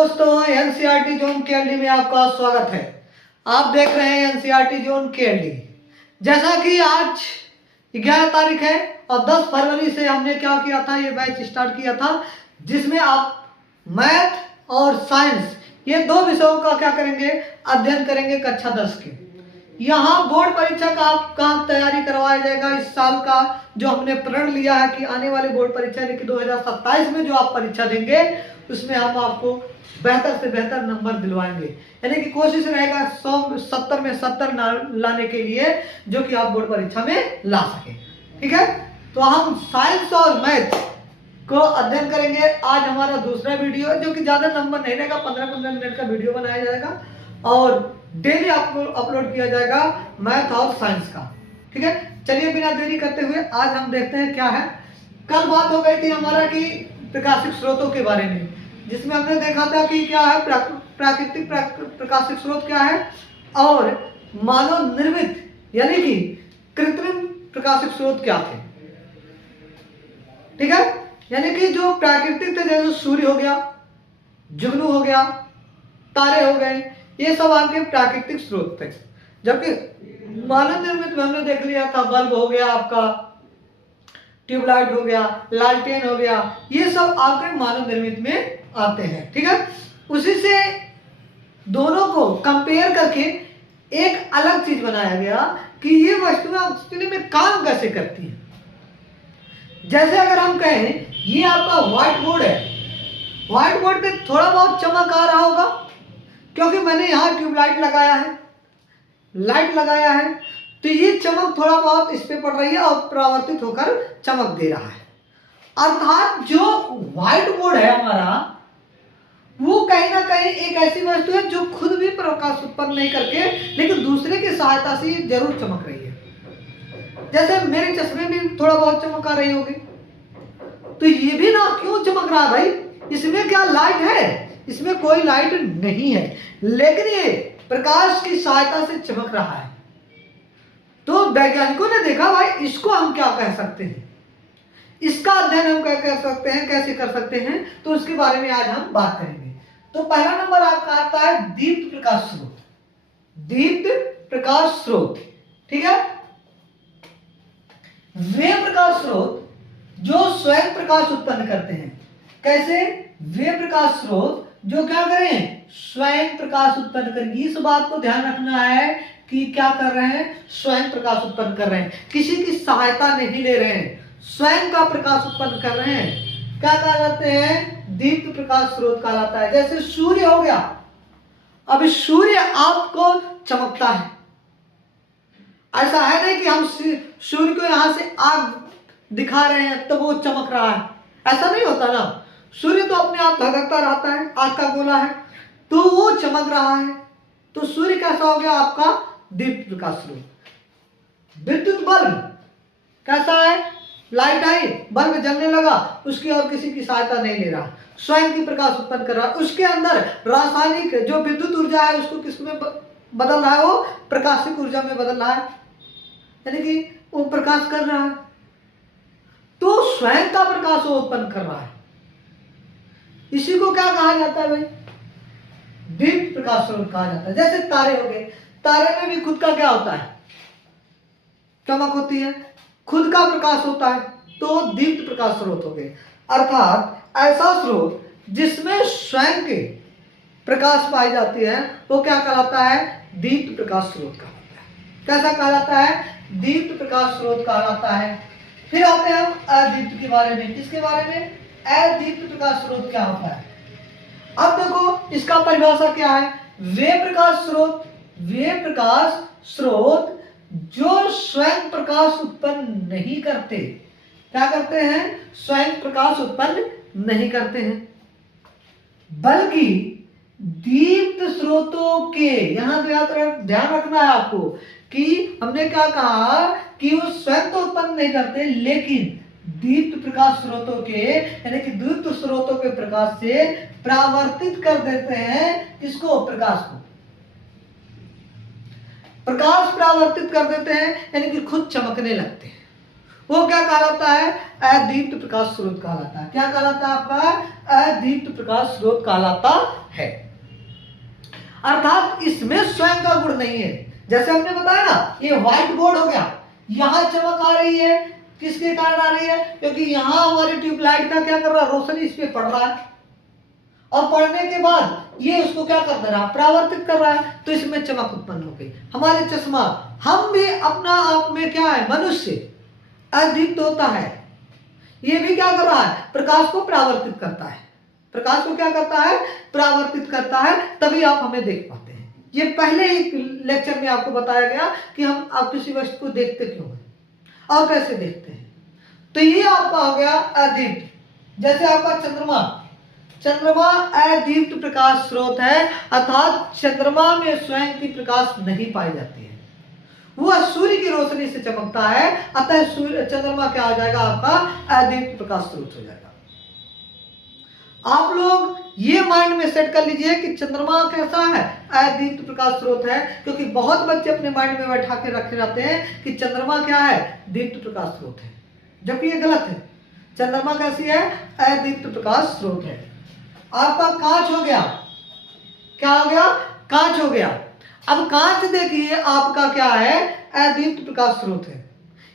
दोस्तों, NCERT zone KLD में आपका स्वागत है। आप देख रहे हैं एनसीईआरटी जोन केएलडी। जैसा कि आज 11 तारीख है और 10 फरवरी से हमने क्या किया था, ये बैच स्टार्ट किया था, जिसमें आप मैथ और साइंस ये दो विषयों का क्या करेंगे, अध्ययन करेंगे कक्षा 10 के। यहाँ बोर्ड परीक्षा का आपका तैयारी करवाया जाएगा। इस साल का जो हमने प्रण लिया है कि आने वाले बोर्ड परीक्षा यानी कि 2027 में जो आप परीक्षा देंगे उसमें हम आपको बेहतर से बेहतर नंबर दिलवाएंगे। यानी कि कोशिश रहेगा 170 में 70 लाने के लिए, जो कि आप बोर्ड परीक्षा में ला सके। ठीक है, तो हम साइंस और मैथ को अध्ययन करेंगे। आज हमारा दूसरा वीडियो है, जो कि ज्यादा नंबर नहीं रहेगा, 15-15 मिनट का वीडियो बनाया जाएगा और डेली आपको अपलोड किया जाएगा मैथ और साइंस का। ठीक है, चलिए बिना देरी करते हुए आज हम देखते हैं क्या है। कल बात हो गई थी हमारा कि प्राकृतिक स्रोतों के बारे में, जिसमें हमने देखा था कि क्या है प्राकृतिक प्रकाशिक स्रोत क्या है और मानव निर्मित यानी कि कृत्रिम प्रकाशिक स्रोत क्या थे। ठीक है, यानी कि जो प्राकृतिक थे जैसे सूर्य हो गया, जुगनू हो गया, तारे हो गए, ये सब आपके प्राकृतिक स्रोत थे। जबकि मानव निर्मित में हमने देख लिया था, बल्ब हो गया, आपका ट्यूबलाइट हो गया, लालटेन हो गया, ये सब आपके मानव निर्मित में आते हैं। ठीक है, उसी से दोनों को कंपेयर करके एक अलग चीज बनाया गया कि ये वस्तुएं एक्चुअली में काम कैसे करती हैं। जैसे अगर हम कहें ये आपका व्हाइट बोर्ड है, व्हाइट बोर्ड पे थोड़ा बहुत चमक आ रहा होगा क्योंकि मैंने यहाँ ट्यूबलाइट लगाया है, लाइट लगाया है, तो ये चमक थोड़ा बहुत इस पे पड़ रही है और परावर्तित होकर चमक दे रहा है। अर्थात जो व्हाइट बोर्ड है हमारा, वो कहीं ना कहीं एक ऐसी वस्तु है जो खुद भी प्रकाश उत्पन्न नहीं करके लेकिन दूसरे की सहायता से जरूर चमक रही है। जैसे मेरे चश्मे में थोड़ा बहुत चमक आ रही होगी, तो ये भी ना क्यों चमक रहा है भाई, इसमें क्या लाइट है? इसमें कोई लाइट नहीं है, लेकिन ये प्रकाश की सहायता से चमक रहा है। तो वैज्ञानिकों ने देखा भाई इसको हम क्या कह सकते हैं, इसका अध्ययन हम क्या कह सकते हैं, कैसे कर सकते हैं, तो उसके बारे में आज हम बात करेंगे। तो पहला नंबर आपका आता है दीप्त प्रकाश स्रोत। दीप्त प्रकाश स्रोत, ठीक है, वे प्रकाश स्रोत जो स्वयं प्रकाश उत्पन्न करते हैं। कैसे? वे प्रकाश स्रोत जो क्या करें, स्वयं प्रकाश उत्पन्न करेंगे। इस बात को ध्यान रखना है कि क्या कर रहे हैं, स्वयं प्रकाश उत्पन्न कर रहे हैं, किसी की सहायता नहीं ले रहे हैं, स्वयं का प्रकाश उत्पन्न कर रहे हैं। क्या कहलाते हैं? दीप्त प्रकाश स्रोत कहलाता है। जैसे सूर्य हो गया, अब सूर्य आपको चमकता है, ऐसा है नहीं कि हम सूर्य को यहां से आग दिखा रहे हैं तो वो चमक रहा है, ऐसा नहीं होता ना। सूर्य तो अपने आप धधकता रहता है, आग का गोला है, तो वो चमक रहा है। तो सूर्य कैसा हो गया आपका दीप्त प्रकाश स्रोत। विद्युत बल्ब कैसा है, लाइट आई, बल्ब जलने लगा, उसकी और किसी की सहायता नहीं ले रहा, स्वयं की प्रकाश उत्पन्न कर रहा है। उसके अंदर रासायनिक जो विद्युत ऊर्जा है उसको किसमें बदल रहा है, वो प्रकाशिक ऊर्जा में बदल रहा है, यानी कि वो प्रकाश कर रहा है, तो स्वयं का प्रकाश वो उत्पन्न कर रहा है। इसी को क्या कहा जाता है भाई, दीप्त प्रकाश स्रोत कहा जाता है। जैसे तारे हो गए, तारे में भी खुद का क्या होता है, चमक होती है, खुद का प्रकाश होता है, तो दीप्त प्रकाश स्रोत हो गए। अर्थात ऐसा स्रोत जिसमें स्वयं के प्रकाश पाई जाती है वो क्या कहलाता है, दीप्त प्रकाश स्रोत कहलाता है। कैसा कहलाता है, दीप्त प्रकाश स्रोत कहलाता है। फिर आते हैं हम अदीप्त के बारे में। किसके बारे में? अदीप्त प्रकाश स्रोत क्या होता है। अब देखो इसका परिभाषा क्या है, वे प्रकाश स्रोत, वे प्रकाश स्रोत जो स्वयं प्रकाश उत्पन्न नहीं करते। क्या करते हैं? स्वयं प्रकाश उत्पन्न नहीं करते हैं, बल्कि दीप्त स्रोतों के, यहां ध्यान रखना है आपको कि हमने क्या कहा कि वो स्वयं तो उत्पन्न नहीं करते, लेकिन दीप्त प्रकाश स्रोतों के यानी कि दीप्त स्रोतों के प्रकाश से परावर्तित कर देते हैं इसको, प्रकाश को प्रकाश परावर्तित कर देते हैं, यानी कि खुद चमकने लगते हैं। वो क्या कहलाता है, अदीप्त प्रकाश स्रोत कहलाता है। क्या कहलाता है आपका, अदीप्त प्रकाश स्रोत कहलाता है, अर्थात इसमें स्वयं का गुण नहीं है। जैसे हमने बताया ना, ये व्हाइट बोर्ड हो गया, यहां चमक आ रही है, किसके कारण आ रही है? क्योंकि यहां हमारी ट्यूबलाइट का क्या कर रहा है, रोशनी इस पे पड़ रहा है, और पढ़ने के बाद ये उसको क्या कर दे रहा है, परावर्तित कर रहा है, तो इसमें चमक उत्पन्न हो गई। हमारे चश्मा, हम भी अपना आप में क्या है, मनुष्य अधिक होता है, ये भी क्या कर रहा है, प्रकाश को परावर्तित करता है। प्रकाश को क्या करता है, परावर्तित करता है, तभी आप हमें देख पाते हैं। ये पहले ही लेक्चर में आपको बताया गया कि हम आप किसी वस्तु को देखते क्यों हैं और कैसे देखते हैं। तो ये आपका हो गया अदीप्त। जैसे आपका चंद्रमा, चंद्रमा अदीप्त प्रकाश स्रोत है, अर्थात चंद्रमा में स्वयं की प्रकाश नहीं पाई जाती है, वह सूर्य की रोशनी से चमकता है, अतः सूर्य चंद्रमा क्या हो जाएगा, आपका अदीप्त प्रकाश स्रोत हो जाएगा। आप लोग ये माइंड में सेट कर लीजिए कि चंद्रमा कैसा है, अदीप्त प्रकाश स्रोत है, क्योंकि बहुत बच्चे अपने माइंड में बैठा के रखे रहते हैं कि चंद्रमा क्या है, दीप्त प्रकाश स्रोत है, जबकि ये गलत है। चंद्रमा कैसी है, अदीप्त प्रकाश स्रोत है। आपका कांच हो गया, क्या हो गया, कांच हो गया। अब कांच देखिए आपका क्या है, अदीप्त प्रकाश स्रोत है,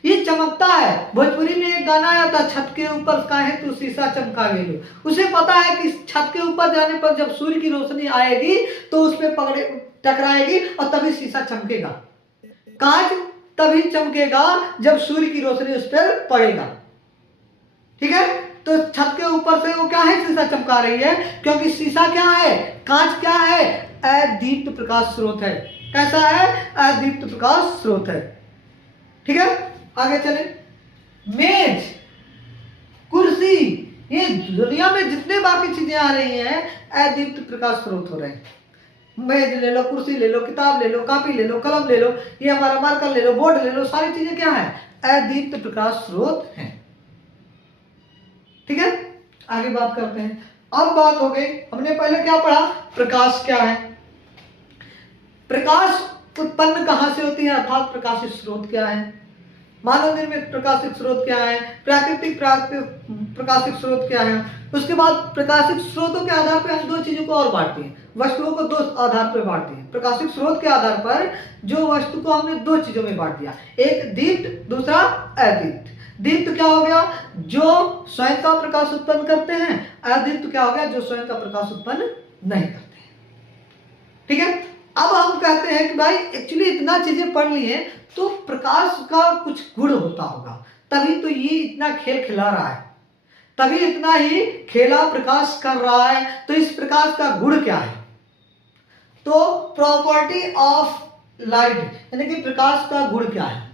ये चमकता है। भोजपुरी में एक गाना आया था, छत के ऊपर काहे तू शीशा चमका ले लो। उसे पता है कि छत के ऊपर जाने पर जब सूर्य की रोशनी आएगी तो उस पर पकड़े टकराएगी और तभी शीशा चमकेगा। कांच तभी चमकेगा जब सूर्य की रोशनी उस पर पड़ेगा, ठीक है। तो छत के ऊपर से वो क्या है, शीशा चमका रही है, क्योंकि शीशा क्या है, कांच क्या है, अदीप्त प्रकाश स्रोत है। कैसा है, अदीप्त प्रकाश स्रोत है, ठीक है। आगे चले, मेज, कुर्सी, ये दुनिया में जितने बाकी चीजें आ रही हैं अदीप्त प्रकाश स्रोत हो रहे हैं। मेज ले लो, कुर्सी ले लो, किताब ले लो, कॉपी ले लो, कलम ले लो, ये हमारा मार्कर ले लो, बोर्ड ले लो, सारी चीजें क्या है, अदीप्त प्रकाश स्रोत हैं, ठीक है। आगे बात करते हैं। अब बात हो गई, हमने पहले क्या पढ़ा, प्रकाश क्या है, प्रकाश उत्पन्न कहां से होती है, अर्थात प्रकाशित स्रोत क्या है, मानव निर्मित प्रकाशित स्रोत क्या है, प्राकृतिक प्रकाशित स्रोत क्या है। उसके बाद प्रकाशित स्रोतों के आधार पर हम दो चीजों को और बांटते हैं, वस्तुओं को दो आधार पर बांटते हैं। प्रकाशित स्रोत के आधार पर जो वस्तु को हमने दो चीजों में बांट दिया, एक दीप्त, दूसरा अदीप्त। दीप्त क्या हो गया, जो स्वयं का प्रकाश उत्पन्न करते हैं, अदीप्त क्या हो गया, जो स्वयं का प्रकाश उत्पन्न नहीं करते हैं, ठीक है। अब हम कहते हैं कि भाई एक्चुअली इतना चीजें पढ़ ली है तो प्रकाश का कुछ गुण होता होगा, तभी तो ये इतना खेल खिला रहा है, तभी इतना ही खेला प्रकाश कर रहा है। तो इस प्रकाश का गुण क्या है, तो प्रॉपर्टी ऑफ लाइट, यानी कि प्रकाश का गुण क्या है।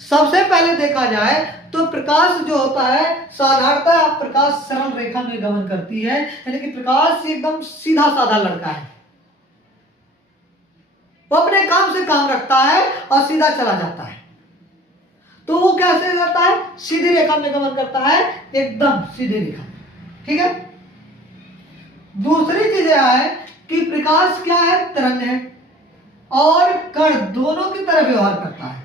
सबसे पहले देखा जाए तो प्रकाश जो होता है, साधारणतः प्रकाश सरल रेखा में गमन करती है, यानी कि प्रकाश एकदम सीधा साधा लड़का है, वो अपने काम से काम रखता है और सीधा चला जाता है। तो वो कैसे जाता है, सीधी रेखा में गमन करता है, एकदम सीधी रेखा, ठीक है। दूसरी चीज है कि प्रकाश क्या है, तरंग है और कण दोनों की तरह व्यवहार करता है।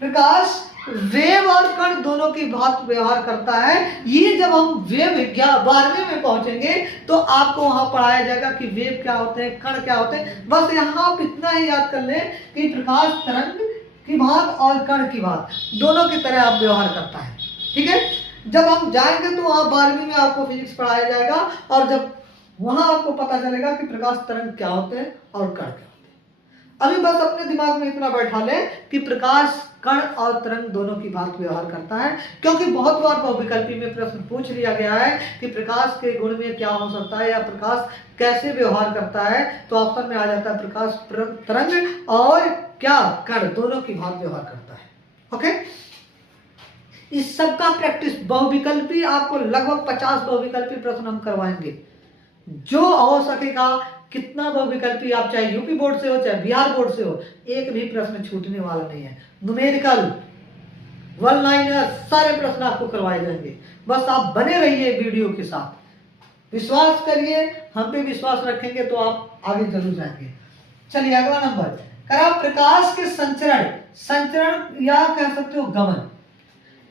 प्रकाश वेव और कण दोनों की बात व्यवहार करता है। ये जब हम वेव 12वीं में पहुंचेंगे तो आपको वहां पढ़ाया जाएगा कि वेव क्या होते हैं, कण क्या होते हैं। बस यहाँ आप इतना ही याद कर लें कि प्रकाश तरंग की बात और कण की बात दोनों की तरह आप व्यवहार करता है, ठीक है। जब हम जाएंगे तो वहां 12वीं में आपको फिजिक्स पढ़ाया जाएगा और जब वहां आपको पता चलेगा कि प्रकाश तरंग क्या होते हैं और कण क्या होते हैं। अभी बस अपने दिमाग में इतना बैठा ले कि प्रकाश कण और तरंग दोनों की बात व्यवहार करता है, क्योंकि बहुत बार बहुविकल्पी में प्रश्न पूछ लिया गया है कि प्रकाश के गुण में क्या हो सकता है या प्रकाश कैसे व्यवहार करता है, तो ऑप्शन में आ जाता है प्रकाश तरंग और क्या, कण दोनों की बात व्यवहार करता है। ओके, इस सब का प्रैक्टिस बहुविकल्पी आपको लगभग 50 बहुविकल्पी प्रश्न हम करवाएंगे, जो हो सकेगा। कितना बहुविकल्पी आप चाहे यूपी बोर्ड से हो चाहे बिहार बोर्ड से हो, एक भी प्रश्न छूटने वाला नहीं है। न्यूमेरिकल, वन लाइनर, सारे प्रश्न आपको करवाए जाएंगे। बस आप बने रहिए वीडियो के साथ, विश्वास करिए, हम पे विश्वास रखेंगे तो आप आगे जरूर जाएंगे। चलिए अगला नंबर, करा प्रकाश के संचरण या कह सकते हो गमन,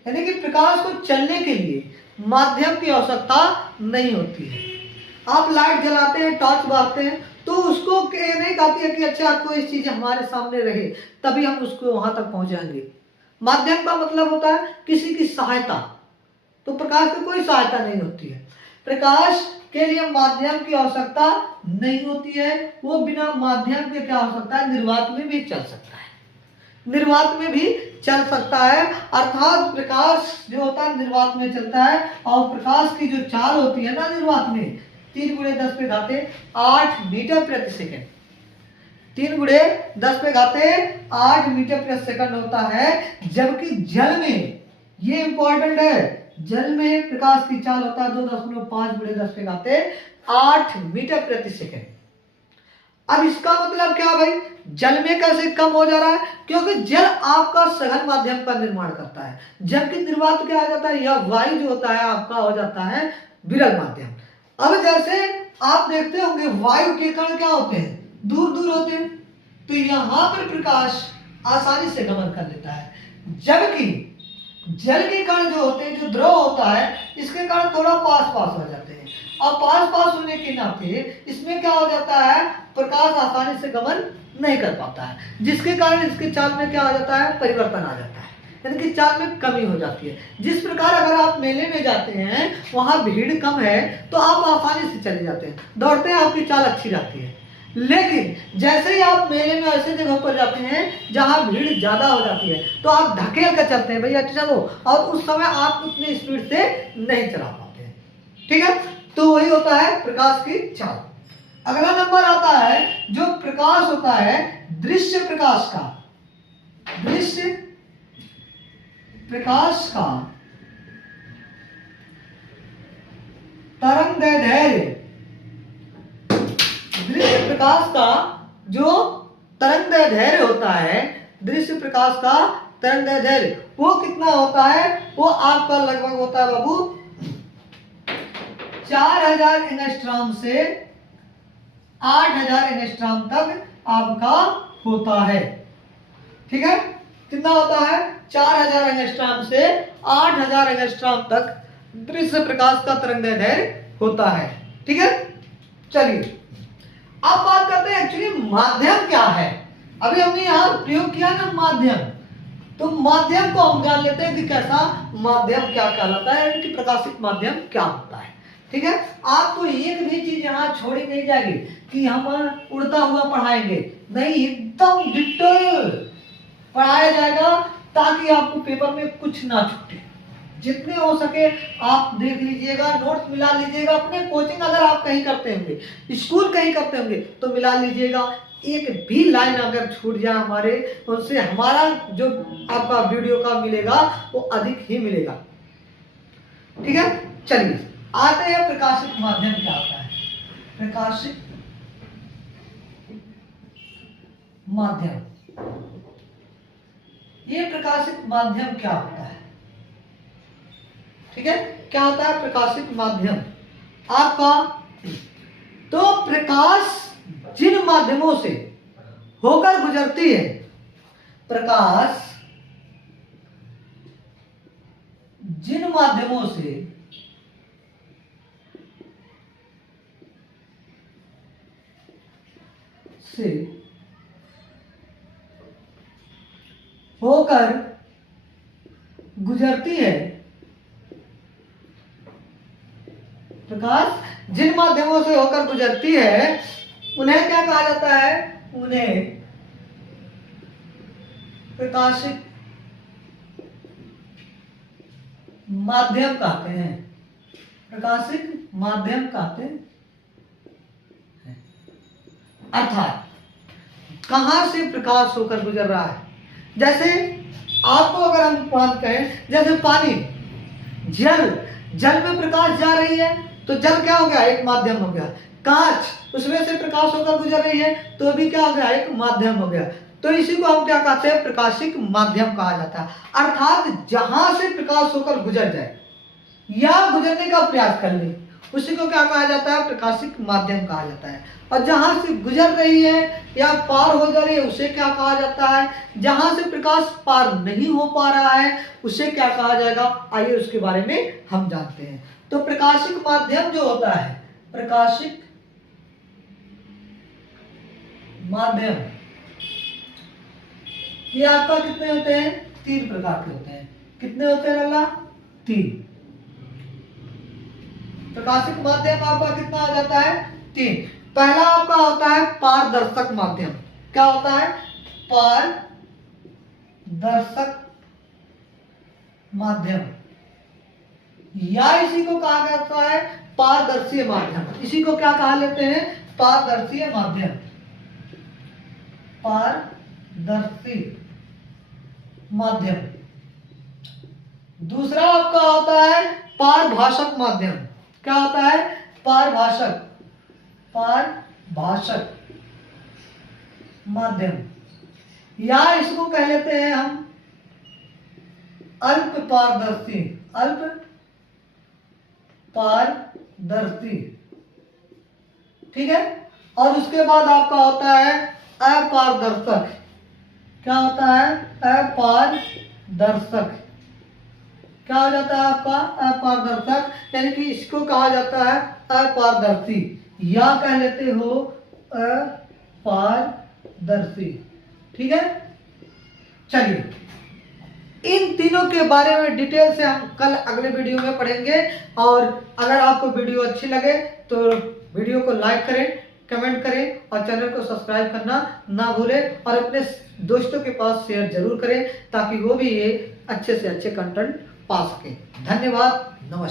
यानी कि प्रकाश को चलने के लिए माध्यम की आवश्यकता नहीं होती है। आप लाइट जलाते हैं, टॉर्च बांटते हैं, तो उसको नहीं कहती है कि अच्छा कोई चीज हमारे सामने रहे तभी हम उसको वहां तक पहुंचाएंगे। माध्यम का मतलब होता है किसी की सहायता। तो प्रकाश की कोई सहायता नहीं होती है। प्रकाश के लिए माध्यम की आवश्यकता नहीं होती है। वो बिना माध्यम के क्या हो सकता है, निर्वात में भी चल सकता है, निर्वात में भी चल सकता है। अर्थात प्रकाश जो होता है निर्वात में चलता है, और प्रकाश की जो चाल होती है ना निर्वात में, 3 × 10⁸ मीटर प्रति सेकंड, 3 × 10⁸ मीटर प्रति सेकंड होता है। जबकि जल में, ये इंपॉर्टेंट है, जल में प्रकाश की चाल होता है 2.5 × 10⁸ मीटर प्रति सेकंड। अब इसका मतलब क्या भाई, जल में कैसे कम हो जा रहा है, क्योंकि जल आपका सघन माध्यम का निर्माण करता है, जबकि निर्वात क्या आ जाता है, या वायु जो होता है आपका हो जाता है विरल माध्यम। अब जैसे आप देखते होंगे वायु के कण क्या होते हैं, दूर दूर होते हैं, तो यहां पर प्रकाश आसानी से गमन कर लेता है। जबकि जल के कण जो होते हैं, जो द्रव होता है, इसके कण थोड़ा पास पास हो जाते हैं, और पास पास होने के नाते इसमें क्या हो जाता है, प्रकाश आसानी से गमन नहीं कर पाता है, जिसके कारण इसके चाल में क्या आ जाता है, परिवर्तन आ जाता है, यानी कि चाल में कमी हो जाती है। जिस प्रकार अगर आप मेले में जाते हैं, वहां भीड़ कम है, तो आप आसानी से चले जाते हैं, दौड़ते हैं, आपकी चाल अच्छी जाती है। लेकिन जैसे ही आप मेले में ऐसे जगह पर जाते हैं जहां भीड़ ज्यादा हो जाती है, तो आप धकेल कर चलते हैं, भैया चलो, और उस समय आप उतनी स्पीड से नहीं चला पाते हैं। ठीक है, तो वही होता है प्रकाश की चाल। अगला नंबर आता है जो प्रकाश होता है दृश्य प्रकाश का, दृश्य प्रकाश का तरंगदैर्घ्य, दृश्य प्रकाश का जो तरंगदैर्घ्य होता है, दृश्य प्रकाश का तरंगदैर्घ्य वो कितना होता है, वो आपका लगभग होता है बाबू 4000 एंगस्ट्रॉम से 8000 एंगस्ट्रॉम तक आपका होता है। ठीक है, कितना होता है, 4000 एंगस्ट्रॉम से 8000 एंगस्ट्रॉम तक दृश्य प्रकाश का तरंगदैर्घ्य होता है। ठीक है, चलिए अब बात करते हैं एक्चुअली माध्यम क्या है। अभी हमने यहां प्रयोग किया ना माध्यम, तो माध्यम को हम जान लेते हैं कि कैसा माध्यम क्या कहलाता है, कि प्रकाशित माध्यम क्या होता है। ठीक है, आपको एक भी चीज यहाँ छोड़ी नहीं जाएगी कि हम उड़ता हुआ पढ़ाएंगे, नहीं, एकदम डिटेल पढ़ाया जाएगा ताकि आपको पेपर में कुछ ना छूटे। जितने हो सके आप देख लीजिएगा, नोट्स मिला लीजिएगा, अपने कोचिंग अगर आप कहीं करते होंगे, स्कूल कहीं करते होंगे, तो मिला लीजिएगा। एक भी लाइन अगर छूट जाए हमारे, उससे हमारा जो आपका वीडियो का मिलेगा वो अधिक ही मिलेगा। ठीक है, चलिए आते हैं प्रकाशित माध्यम क्या होता है। प्रकाशित माध्यम, ये प्रकाशित माध्यम क्या होता है। ठीक है, क्या होता है प्रकाशित माध्यम आपका, तो प्रकाश जिन माध्यमों से होकर गुजरती है, प्रकाश जिन माध्यमों से होकर गुजरती है, प्रकाश जिन माध्यमों से होकर गुजरती है उन्हें क्या कहा जाता है, उन्हें प्रकाशित माध्यम कहते हैं, प्रकाशित माध्यम कहते हैं। अर्थात कहां से प्रकाश होकर गुजर रहा है, जैसे आपको अगर हम बात करें, जैसे पानी, जल में प्रकाश जा रही है तो जल क्या हो गया, एक माध्यम हो गया। कांच, उसमें से प्रकाश होकर गुजर रही है तो भी क्या हो गया, एक माध्यम हो गया। तो इसी को हम क्या कहते हैं, प्रकाशिक माध्यम कहा जाता है। अर्थात जहां से प्रकाश होकर गुजर जाए या गुजरने का प्रयास कर ले, उसी को क्या कहा जाता है, प्रकाशिक माध्यम कहा जाता है। और जहां से गुजर रही है या पार हो जा रही है उसे क्या कहा जाता है, जहां से प्रकाश पार नहीं हो पा रहा है उसे क्या कहा जाएगा, आइए उसके बारे में हम जानते हैं। तो प्रकाशिक माध्यम जो होता है, प्रकाशिक माध्यम, ये आपका कितने होते हैं? 3 प्रकार के होते हैं। कितने होते हैं लल्ला? 3। प्रकाशिक माध्यम आपका कितना आ जाता है? 3। पहला आपका होता है पारदर्शक माध्यम। क्या होता है? पारदर्शक माध्यम, या इसी को कहा जाता है पारदर्शी माध्यम। इसी को क्या कहा लेते हैं? पारदर्शी माध्यम। पारदर्शी माध्यम। दूसरा आपका होता है पारभाषक माध्यम। क्या होता है? पारभाषक माध्यम, या इसको कह लेते हैं हम अल्प पारदर्शी। ठीक है। और उसके बाद आपका होता है अपारदर्शक। क्या होता है? अपारदर्शक। क्या हो जाता है आपका? अपारदर्शक, यानी कि इसको कहा जाता है अपारदर्शी, या कह लेते हो अपारदर्शी। ठीक है। चलिए, इन तीनों के बारे में डिटेल से हम कल अगले वीडियो में पढ़ेंगे। और अगर आपको वीडियो अच्छी लगे तो वीडियो को लाइक करें, कमेंट करें और चैनल को सब्सक्राइब करना ना भूलें, और अपने दोस्तों के पास शेयर जरूर करें ताकि वो भी ये अच्छे से अच्छे कंटेंट पा सके। धन्यवाद, नमस्कार।